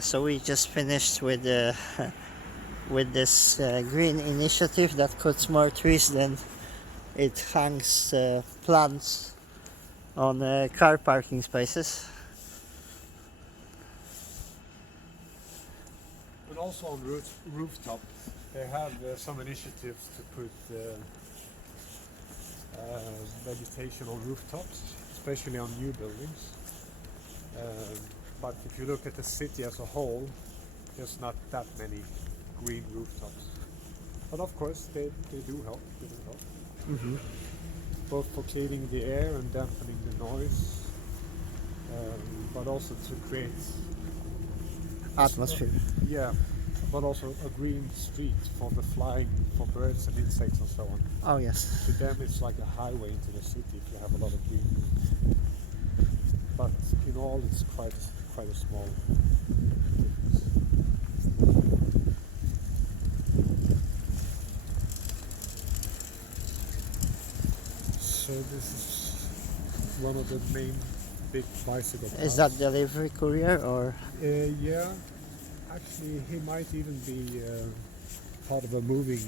So we just finished with with this green initiative that cuts more trees than it hangs plants on car parking spaces. And also on rooftop, they have some initiatives to put vegetation on rooftops, especially on new buildings. But if you look at the city as a whole, there's not that many green rooftops. But of course, they do help. They do help. Mm-hmm. Both for cleaning the air and dampening the noise, but also to create Atmosphere. yeah, but also a green street for the flying, for birds and insects and so on. Oh yes. To them, it's like a highway into the city if you have a lot of green. But in all, it's quite a small difference. So this is one of the main big bicycle paths. Is that delivery courier or? Yeah, actually he might even be part of a moving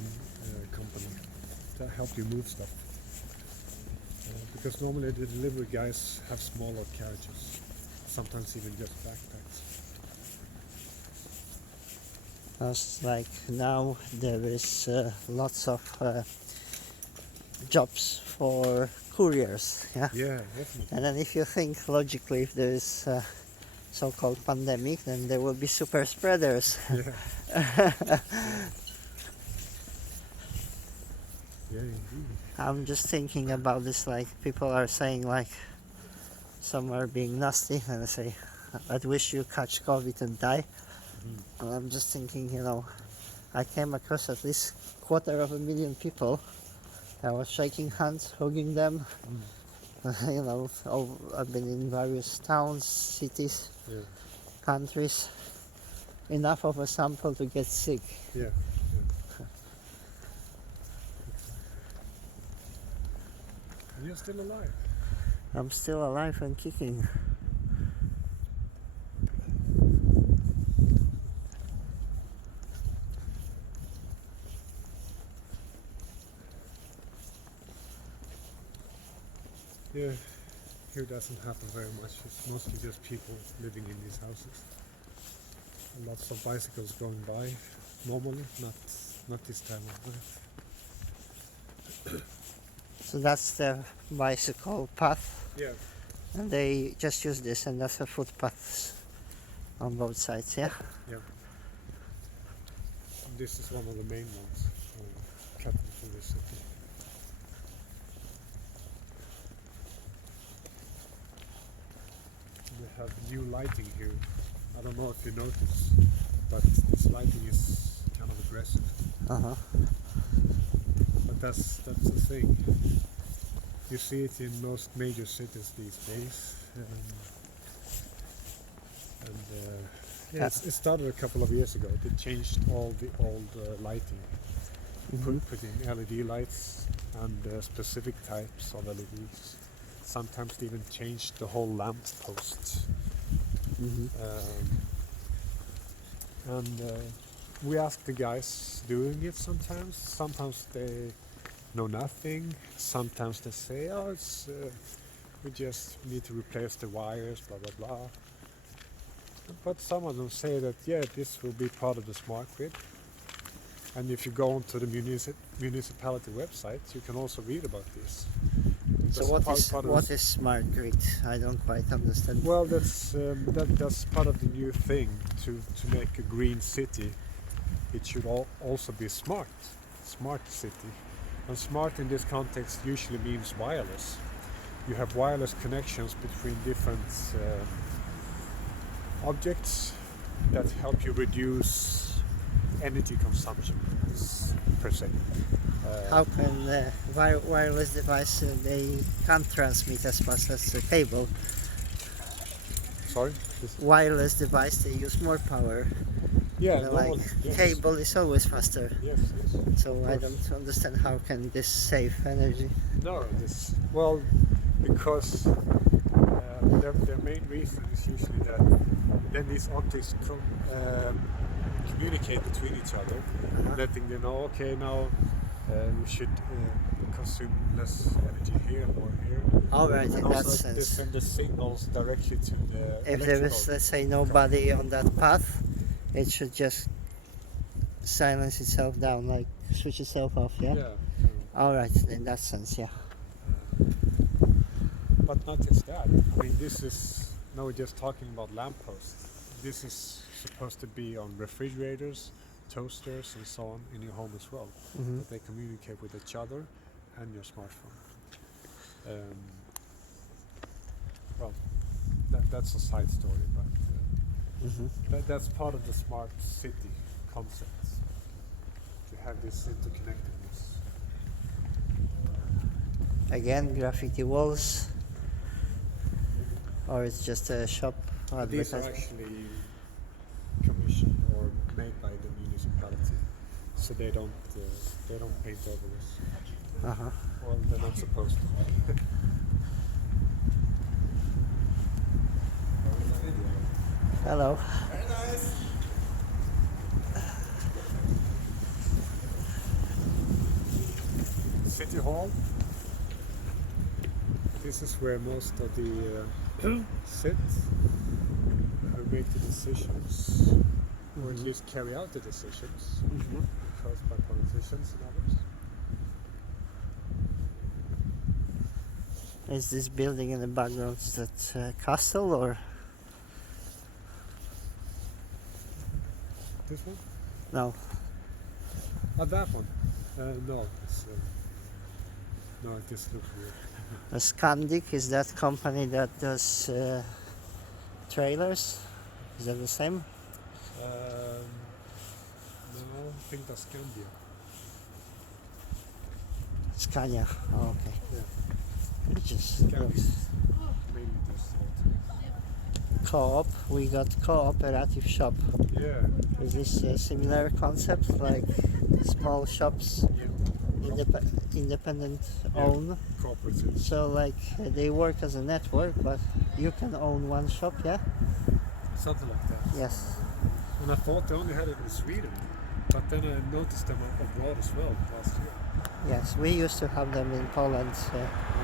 company to help you move stuff. Because normally the delivery guys have smaller carriages, sometimes even just backpacks. It's like now there is lots of jobs for couriers. Yeah. Yeah, definitely. And then if you think logically, if there is so-called pandemic, then there will be super spreaders. Yeah. Yeah, indeed. I'm just thinking about this, like people are saying like some are being nasty and I say, I wish you catch COVID and die. Mm-hmm. And I'm just thinking, I came across at least 250,000 people. I was shaking hands, hugging them. I've been in various towns, cities, Yeah. countries. Enough of a sample to get sick. Yeah. And you're still alive. I'm still alive and kicking. Yeah, here doesn't happen very much. It's mostly just people living in these houses. And lots of bicycles going by normally, not this time of night. So that's the bicycle path. Yeah. And they just use this, and that's a footpath on both sides, yeah? Yeah. This is one of the main ones, cutting through the city. We have new lighting here. I don't know if you notice, but this lighting is kind of aggressive. Uh-huh. But that's the thing. You see it in most major cities these days. It started a couple of years ago. They changed all the old lighting. Mm-hmm. Put in LED lights and specific types of LEDs. Sometimes they even changed the whole lamp post. Mm-hmm. We ask the guys doing it sometimes. Sometimes they know nothing. Sometimes they say, "Oh, it's we just need to replace the wires, blah blah blah." But some of them say that this will be part of the smart grid. And if you go onto the municipality website, you can also read about this. So what is smart grid? I don't quite understand. Well, that's part of the new thing to make a green city. It should also be smart city. And smart in this context usually means wireless. You have wireless connections between different objects that help you reduce energy consumption per se. How can wireless device they can't transmit as fast as a cable? Sorry? Wireless device they use more power. Yeah, yes. Cable is always faster. Yes. So I don't understand how can this save energy. No, because their main reason is usually that then these objects communicate between each other, letting them know, okay, now we should consume less energy here or here. All right, in And that also they sense. send the signals directly to the If there electrical. is, let's say, nobody on that path, it should just silence itself down, like switch itself off, yeah? Yeah. All right, in that sense, yeah. But not just that. I mean, this is, now we're just talking about lampposts. This is supposed to be on refrigerators, toasters, and so on in your home as well. Mhm. That they communicate with each other and your smartphone. Well, that's a side story, but Mhm. that's part of the smart city concept. To have this interconnectedness. Again, graffiti walls, or it's just a shop These are advertisement. actually commissioned or made by the municipality, so they don't paint over this. Uh-huh. Well, they're not supposed to. Hello. Very nice. City Hall. This is where most of the sit, who make the decisions, or at least carry out the decisions, caused by politicians and others. Is this building in the background, is that castle or This one? no? That one? No, it's, no, it just looks weird. A Scandic, is that company that does trailers? Is that the same? No, I think that's Scandia. Scania. Oh, okay. Yeah, It just Scandia looks. mainly does that. Co-op. We got cooperative shop. Yeah, Is this a similar concept, like small shops, yeah. independent Yeah. own? Cooperative. So like they work as a network, but you can own one shop, yeah? Something like that. Yes. And I thought they only had it in Sweden, but then I noticed them abroad as well last year. Yes, we used to have them in Poland.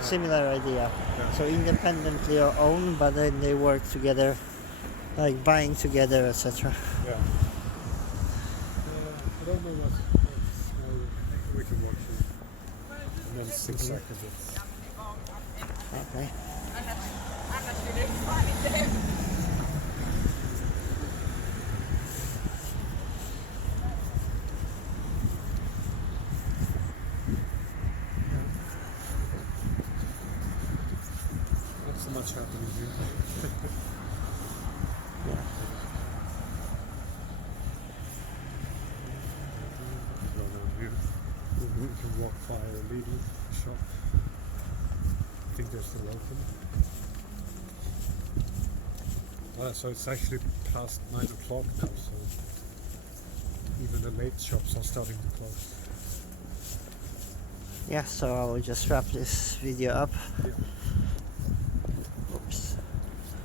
Similar idea. Yeah. So independently owned, but then they work together, like buying together, etc. Yeah. I don't know what. We can watch it. And then 6 seconds. Okay. Not so much happening here. Yeah. Go down here. We can walk by a Lidl shop. I think they're still open. So it's actually past 9 o'clock now, so even the late shops are starting to close. Yeah, so I will just wrap this video up. Yeah.